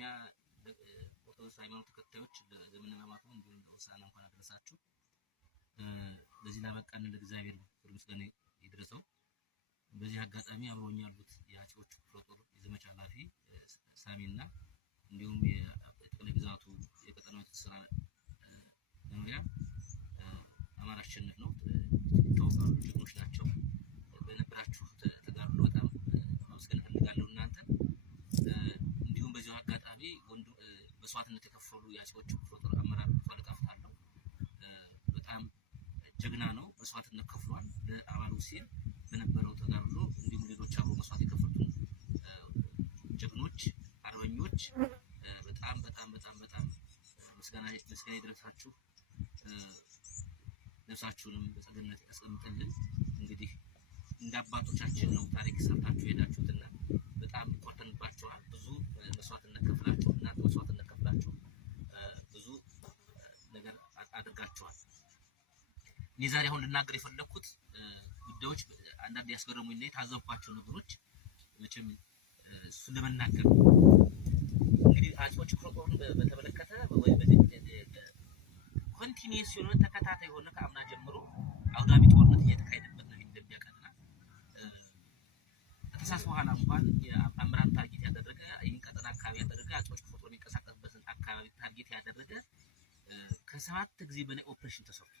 በቅድሚያ ኦርቶዶክስ ሃይማኖት ተከታዮች ለዘመነ ሕማማቱ እንዲሁም ለሆሳዕና እንኳን አደረሳችሁ። ለዚህ ላበቃን ለእግዚአብሔር ምስጋና ይድረሰው። በዚህ አጋጣሚ አብረውኝ ያሉት የአፄዎቹ ክፍለ ጦር የዘመቻ ኃላፊ ሳሚና እንዲሁም የጠቅላይ ግዛቱ የቀጠናው ስራ መምሪያ አማራ አሸንፍ ነው ተወካዮች ጀግኖች ናቸው። በነበራችሁ ተጋድሎ በጣም ማመስገን እፈልጋለሁ እናንተ። እንዲሁም በዚህ አጋጣሚ መስዋዕትነት የከፈሉ የአፄዎቹ ክፍለ ጦር አመራር ፈልቃፍታለሁ። በጣም ጀግና ነው። መስዋዕትነት ከፍሏል ለአባሉ ሲል በነበረው ተጋድሎ። እንዲሁም ሌሎች አብሮ መስዋዕት የከፈሉ ጀግኖች አርበኞች በጣም ምስጋና ይድረሳችሁ። ነፍሳችሁንም በጸገነት ያስቀምጥልን። እንግዲህ እንደ አባቶቻችን ነው ታሪክ ሰርታችሁ ሄዳችሁትና በጣም ቆርጠንባችኋል። ብዙ መስዋዕትነት ከፍላችሁ እናንተ መስዋዕትነት ከፍላችሁ ብዙ ነገር አድርጋችኋል። እኔ ዛሬ አሁን ልናገር የፈለኩት ጉዳዮች አንዳንድ ያስገረሙኝና የታዘብኳቸው ነገሮች መቼም እሱን ለመናገር እንግዲህ አፄዎቹ ክፍለ ጦርን በተመለከተ ወይ ኮንቲኒየስ የሆነ ተከታታይ የሆነ ከአምና ጀምሮ አውዳሚ ጦርነት እየተካሄደበት ነው እንደሚያቀጥና ከታሳስ በኋላ እንኳን የአምራን ታርጌት ያደረገ ይህን ቀጠና አካባቢ ያደረገ አፄዎቹ ክፍለ ጦር የሚንቀሳቀስበትን አካባቢ ታርጌት ያደረገ ከ7 ጊዜ በላይ ኦፕሬሽን ተሰርቷል።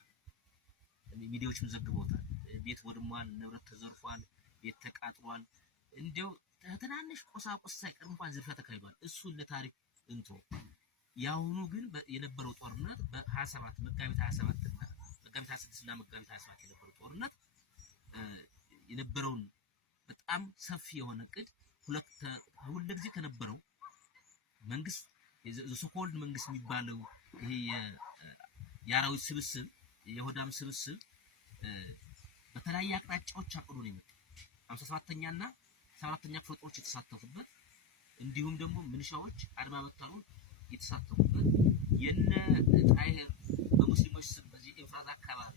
ሚዲያዎችም ዘግበውታል። ቤት ወድሟል፣ ንብረት ተዘርፏል፣ ቤት ተቃጥሏል። እንዲያው ትናንሽ ቁሳቁስ ሳይቀር እንኳን ዝርፊያ ተካሂዷል። እሱን ለታሪክ እንቶ ያሁኑ ግን የነበረው ጦርነት በ27 መጋቢት 27 እና መጋቢት 26 እና መጋቢት 27 የነበረው ጦርነት የነበረውን በጣም ሰፊ የሆነ እቅድ ሁሉ ጊዜ ከነበረው መንግስት የሶኮልድ መንግስት የሚባለው ይሄ የአራዊት ስብስብ የሆዳም ስብስብ በተለያየ አቅጣጫዎች አቅዶ ነው የመጣው። 57ኛና 7ኛ ክፍለ ጦሮች የተሳተፉበት እንዲሁም ደግሞ ምንሻዎች አድማ በታኑን የተሳተፉበት የነ ጣይር በሙስሊሞች ስም በዚህ ኢንፍራዝ አካባቢ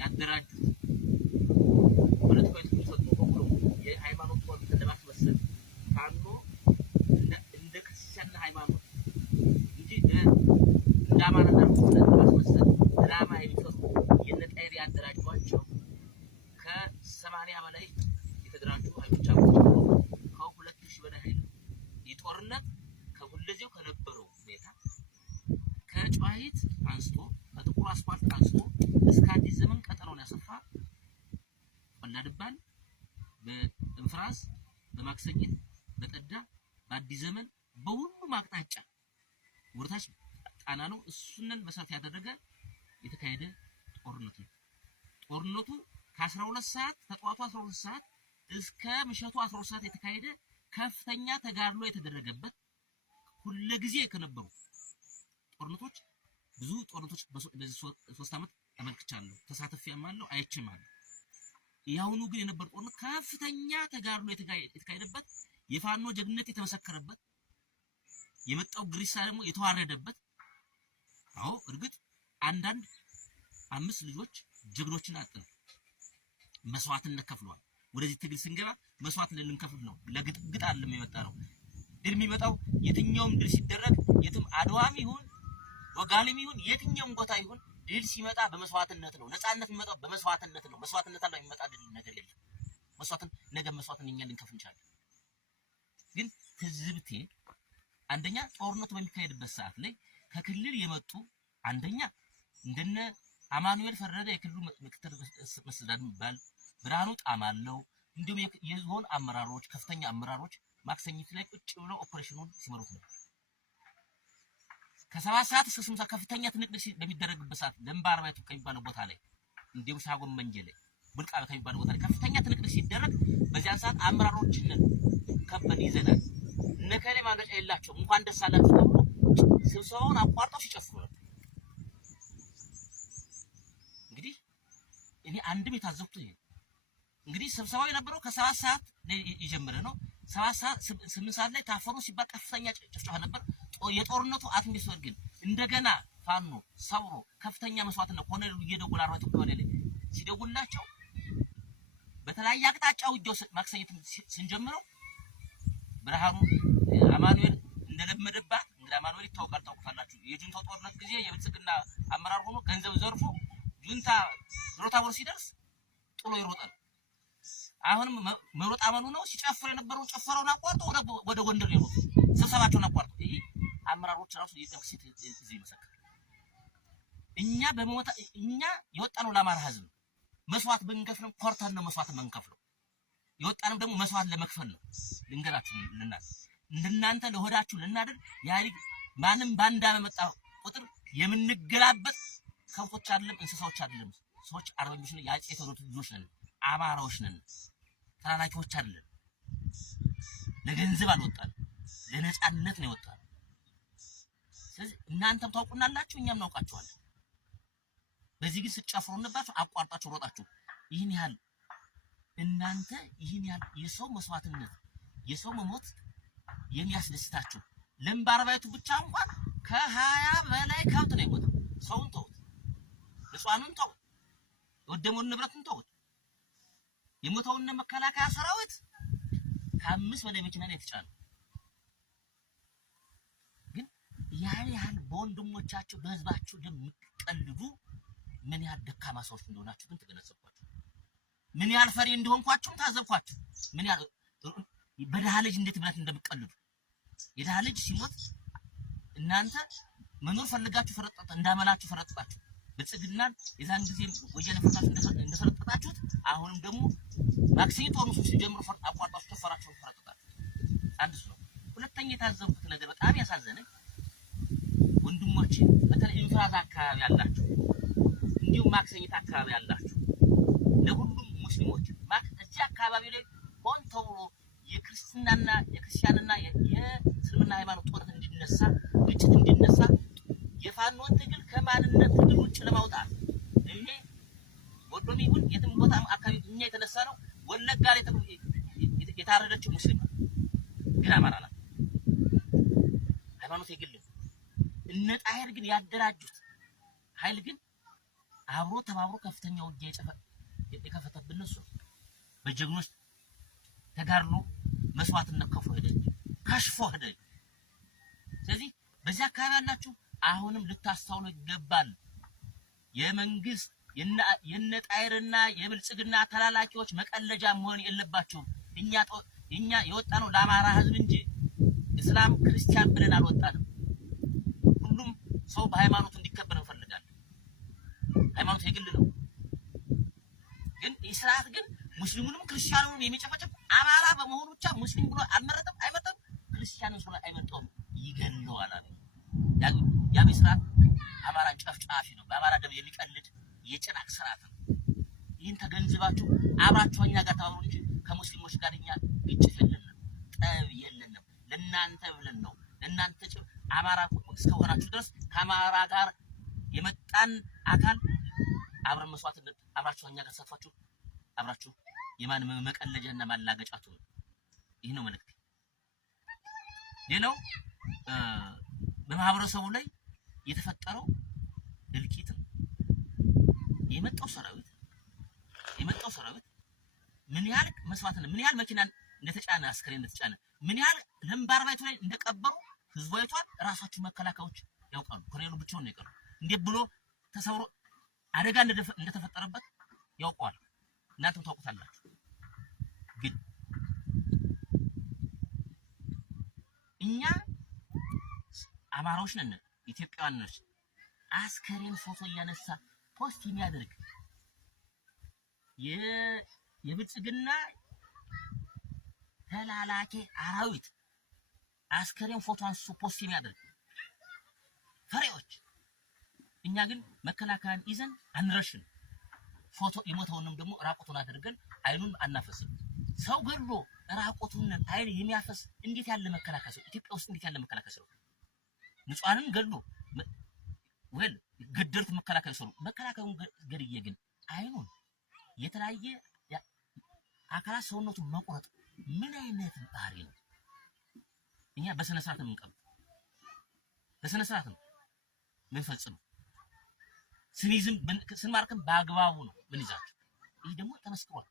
ያደራጁት ፖለቲካዊ ትኩረት ተቆጥሮ የሃይማኖት ጦርነት ለማስመሰል ፋኖ እንደ ክርስቲያን ሃይማኖት እንጂ እንዳማራና ለማስመሰል ድራማ የሚፈሩ የነ ጣይር ያደራጇቸው ከ80 በላይ የተደራጁ ኃይሎች አሉ። ከ2000 በላይ ኃይል የጦርነት ከሁለዚያው ከነበረው ሁኔታ ከጨዋሂት አንስቶ ከጥቁር አስፋልት አንስቶ እስከ አዲስ ዘመን ቀጠናውን ያሰፋ ወላድባን በእንፍራዝ በማክሰኝት በጠዳ በአዲስ ዘመን በሁሉም አቅጣጫ ወርታች ጣና ነው። እሱንን መሰረት ያደረገ የተካሄደ ጦርነት ነው። ጦርነቱ ከ12 ሰዓት ከጠዋቱ 12 ሰዓት እስከ ምሽቱ 12 ሰዓት የተካሄደ ከፍተኛ ተጋድሎ የተደረገበት ሁልጊዜ ከነበሩ ጦርነቶች ብዙ ጦርነቶች በዚህ 3 አመት ተመልክቻለሁ። ተሳትፌያለሁ፣ አይቼማለሁ። ያሁኑ ግን የነበረው ጦርነት ከፍተኛ ተጋድሎ የተካሄደበት የፋኖ ጀግንነት የተመሰከረበት የመጣው ግሪሳ ደግሞ የተዋረደበት። አዎ እርግጥ አንዳንድ 5 ልጆች ጀግኖችን አጥተው መስዋዕትነት ከፍለዋል። ወደዚህ ትግል ስንገባ መስዋዕትነት ልንከፍል ነው። ለግጥግጥ አይደለም የመጣ ነው። ድል የሚመጣው የትኛውም ድል ሲደረግ የትም አድዋም ይሁን ወጋሊም ይሁን የትኛውም ቦታ ይሁን ድል ሲመጣ በመስዋዕትነት ነው። ነፃነት የሚመጣው በመስዋዕትነት ነው። መስዋዕትነት አለው የሚመጣ ድል ነገር የለም። መስዋዕትን እኛ ልንከፍል እንችላለን። ግን ትዝብቴ አንደኛ ጦርነቱ በሚካሄድበት ሰዓት ላይ ከክልል የመጡ አንደኛ እንደነ አማኑኤል ፈረደ የክልሉ ምክትል መስተዳድር ባል ብርሃኑ ጣማለው እንዲሁም የዞን አመራሮች ከፍተኛ አመራሮች ማክሰኝት ላይ ቁጭ ብለው ኦፕሬሽኑን ሲመሩት ነው። ከ7 ሰዓት እስከ 8 ሰዓት ከፍተኛ ትንቅንቅ በሚደረግበት ሰዓት ለምባር ባይቱ ከሚባለው ቦታ ላይ እንዲሁም ሳጎም መንጀለ ብልቃ ከሚባለው ቦታ ላይ ከፍተኛ ትንቅንቅ ሲደረግ በዚያን ሰዓት አመራሮችን ከበን ይዘናል። እነከሌ ማንገጫ የላቸው እንኳን ደስ አላችሁ ተብሎ ስብሰባውን አቋርጠው ሲጨፍሩ ነበር። እንግዲህ እኔ አንድም የታዘብኩት ይሄ እንግዲህ ስብሰባው የነበረው ከ7 ሰዓት ይጀምር ነው። 7 ሰዓት 8 ሰዓት ላይ ታፈሩ ሲባል ከፍተኛ ጭፍጨፋ ነበር። የጦርነቱ አትሚስ ግን እንደገና ፋኖ ሰብሮ ከፍተኛ መስዋዕትነት ኮሎኔሉ እየደወለ አርባቱ ወደለ ሲደውላቸው በተለያየ አቅጣጫው ውጊያው ማክሰኝት ስንጀምረው ብርሃኑ አማኑኤል እንደለመደባት እንግዲህ አማኑኤል ታውቃላችሁ የጁንታው ጦርነት ጊዜ የብልጽግና አመራር ሆኖ ገንዘብ ዘርፎ ጁንታ ሮታቦር ሲደርስ ጥሎ ይሮጣል። አሁንም መሮጥ አመኑ ነው። ሲጨፍር የነበረው ጨፈረውን አቋርጦ ወደ ጎንደር ይሮጥ ስብሰባቸውን አቋርጦ ይሄ አመራሮች ራሱ የጠቅሲት እዚህ ይመሰክራል። እኛ የወጣነው ለአማራ ህዝብ መስዋዕት ብንከፍልም ኮርተን ነው መስዋዕት የምንከፍለው። የወጣንም ደግሞ መስዋዕት ለመክፈል ነው። ልንገራችሁ እንደናንተ ለሆዳችሁ ልናደር ያሪግ ማንም ባንዳ በመጣ ቁጥር የምንገላበጥ ከብቶች አይደለም እንስሳዎች አይደለም። ሰዎች አርበኞች ነን። ያጭ የተወለዱ ልጆች ነን። አማራዎች ነን። ተላላኪዎች አይደለም። ለገንዘብ አልወጣንም። ለነጻነት ነው የወጣነው። ስለዚህ እናንተም ታውቁናላችሁ፣ እኛም እናውቃችኋለን። በዚህ ግን ስትጨፍሩንባችሁ አቋርጣችሁ ሮጣችሁ ይህን ያህል እናንተ ይህን ያህል የሰው መስዋዕትነት የሰው መሞት የሚያስደስታችሁ ለምባርባይቱ ብቻ እንኳን ከ20 በላይ ከብት ነው የሞተው። ሰውን ተውት፣ ንጹሃኑን ተውት፣ የወደመውን ንብረቱን ተውት። የሞተውን መከላከያ ሰራዊት ከ5 በላይ መኪና ነው የተጫነው። ግን ያህል በወንድሞቻችሁ በህዝባችሁ ደም የምትቀልዱ ምን ያህል ደካማ ሰዎች እንደሆናችሁ ግን ተገነዘብኳችሁ። ምን ያህል ፈሪ እንደሆንኳችሁም ታዘብኳችሁ። ምን ያህል በደሃ ልጅ እንዴት ብላችሁ እንደምትቀልዱ። የደሃ ልጅ ሲሞት እናንተ መኖር ፈልጋችሁ ፈረጠጣ እንዳመላችሁ ፈረጠጣችሁ። ብልጽግናን የዛን ጊዜ ወያኔ ፈታችሁ እንደፈረጠጣችሁት አሁንም ደግሞ ማክሲቶ ነው ሲጀምሩ አቋርጣችሁ ተፈራችሁ ፈረጠጣችሁ። አንድ ነው። ሁለተኛ የታዘብኩት ነገር በጣም ያሳዘነኝ ወንድሞቼ በተለይ ኢንፍራዝ አካባቢ ያላችሁ እንዲሁም ማክሰኝት አካባቢ ያላችሁ ለሁሉም ሙስሊሞች እዚህ አካባቢ ላይ ሆን ተብሎ የክርስቲያንና የእስልምና ሃይማኖት ጦርነት እንዲነሳ ግጭት እንዲነሳ የፋኖን ትግል ከማንነት ትግል ውጭ ለማውጣት ይሄ ወዶም ይሁን የትም ቦታ አካባቢ እኛ የተነሳ ነው። ወለጋ ላይ የታረደችው ሙስሊም ግን አማራ ናት። ሃይማኖት የግል እነ ጣይር ግን ያደራጁት ኃይል ግን አብሮ ተባብሮ ከፍተኛ ውጊያ የከፈተብን እሱ በጀግኖች ተጋርሎ መስዋዕትነት ከሽፎ ሄደ። ስለዚህ በዚህ አካባቢ ያላችሁ አሁንም ልታስተውሉ ይገባል። የመንግስት የነጣይርና የብልጽግና ተላላኪዎች መቀለጃ መሆን የለባቸውም። እኛ የወጣነው ለአማራ ህዝብ እንጂ እስላም ክርስቲያን ብለን አልወጣንም። ሁሉም ሰው በሃይማኖቱ እንዲከበር እንፈልጋለን። ሃይማኖት የግል ነው። ግን ኢስራኤል ግን ሙስሊሙንም ክርስቲያኑንም የሚጨፈጨፍ አማራ በመሆኑ ብቻ ሙስሊም ብሎ አልመረጠም አይመጣም። ክርስቲያኑን ብሎ አይመጣም ይገለዋል አለ። ያ ኢስራኤል አማራን ጨፍጫፊ ነው። በአማራ ደም የሚቀልድ የጭራቅ ስርዓት ነው። ይህን ተገንዝባችሁ አብራችሁ እኛ ጋር ታወሩ እንጂ ከሙስሊሞች ጋር እኛ ግጭት የለንም፣ ጠብ የለንም። ለእናንተ ብለን ነው ለእናንተ አማራ እስከሆናችሁ ድረስ ከአማራ ጋር የመጣን አካል አብረን መስዋዕትነት አብራችሁ እኛ ጋር ተሳትፋችሁ አብራችሁ የማን መቀለጃና ማላገጫቱ ነው። ይህ ነው መልእክቴ። ሌላው በማህበረሰቡ ላይ የተፈጠረው እልቂት የመጣው ሰራዊት ምን ያህል መስዋዕትነት ምን ያህል መኪና እንደተጫነ አስከሬን እንደተጫነ ምን ያህል ለምባርባይቱ ላይ እንደቀበሩ ህዝባይቷን ራሳችሁ መከላከያዎች ያውቃሉ። ኮሎኔሉ ብቻውን ነው የቀረው። እንዴት ብሎ ተሰብሮ አደጋ እንደተፈጠረበት ያውቃል። እናንተም ታውቁታላችሁ። ግን እኛ አማራዎች ነን፣ ኢትዮጵያውያን ነን። አስከሬን ፎቶ እያነሳ ፖስት የሚያደርግ የብልጽግና ተላላኪ አራዊት አስከሬን ፎቶ አንስቶ ፖስት የሚያደርግ ፈሪዎች። እኛ ግን መከላከያን ይዘን አንረሽን። ፎቶ የሞተውንም ደግሞ ራቁቱን አድርገን አይኑን አናፈስም። ሰው ገድሎ ራቁቱን አይን የሚያፈስ እንዴት ያለ መከላከያ ሰው ኢትዮጵያ ውስጥ እንዴት ያለ መከላከያ ሰው ንጹሃንን ገድሎ ወል ገደልኩ መከላከያ ሰው መከላከያውን ገድዬ ግን አይኑን የተለያየ አካላት ሰውነቱን መቁረጥ ምን አይነት ባህሪ ነው? እኛ በስነ ስርዓት የምንቀበል በስነ ስርዓት ነው ምንፈጽም። ስንማርክም በአግባቡ ነው ምንይዛችሁ። ይህ ደግሞ ተመስክሯል።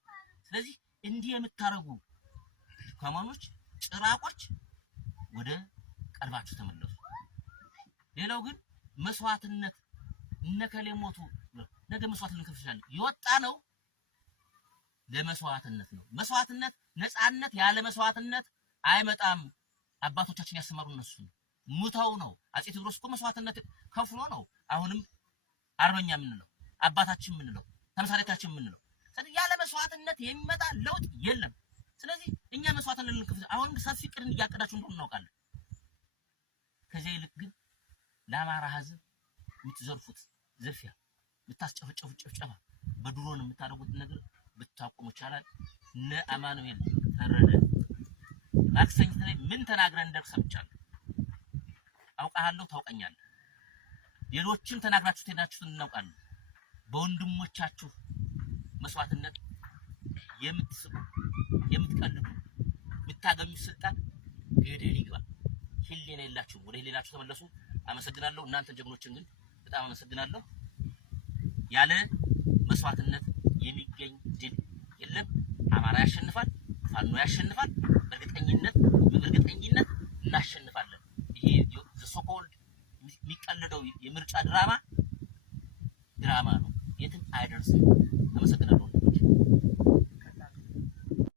ስለዚህ እንዲህ የምታረጉ ከማኖች ጭራቆች ወደ ቀልባችሁ ተመለሱ። ሌላው ግን መስዋዕትነት እነከሌ ሞቱ ነገ መስዋዕት ልንከፍል ይወጣ ነው ለመስዋዕትነት ነው። መስዋዕትነት ነፃነት ያለ መስዋዕትነት አይመጣም። አባቶቻችን ያስተማሩ እነሱ ሙታው ነው። አፄ ቴዎድሮስ እኮ መስዋዕትነት ከፍሎ ነው አሁንም አርበኛ የምንለው አባታችን የምንለው ተምሳሌታችን የምንለው። ስለዚህ ያለ መስዋዕትነት የሚመጣ ለውጥ የለም። ስለዚህ እኛ መስዋዕትነት ልንከፍል አሁንም ሰፊ ቅድን እያቀዳችሁ እንደሆነ እናውቃለን። ከዚህ ይልቅ ግን ለአማራ ሕዝብ የምትዘርፉት ዝርፊያ፣ የምታስጨፈጨፉት ጭፍጨፋ፣ በድሮን የምታደርጉት ነገር ብታቆሙ ይቻላል። ለአማኑኤል ተረደ ማክሰኝት ላይ ምን ተናግረን እንደሰምቻለሁ አውቃለሁ፣ ታውቀኛለህ። ሌሎችም ተናግራችሁ ተናችሁ እናውቃለን። በወንድሞቻችሁ መስዋዕትነት የምትስቁ የምትቀልዱ የምታገኙ ስልጣን ገደል ይግባ። ህሊና የላችሁ፣ ወደ ህሊናችሁ ተመለሱ። አመሰግናለሁ። እናንተ ጀግኖችን ግን በጣም አመሰግናለሁ። ያለ መስዋዕትነት የሚገኝ ድል የለም። አማራ ያሸንፋል፣ ፋኖ ያሸንፋል። በእርግጠኝነት እናሸንፋለን። ይሄ ዘሶኮልድ የሚቀልደው የምርጫ ድራማ ነው፣ የትም አይደርስም። አመሰግናለሁ።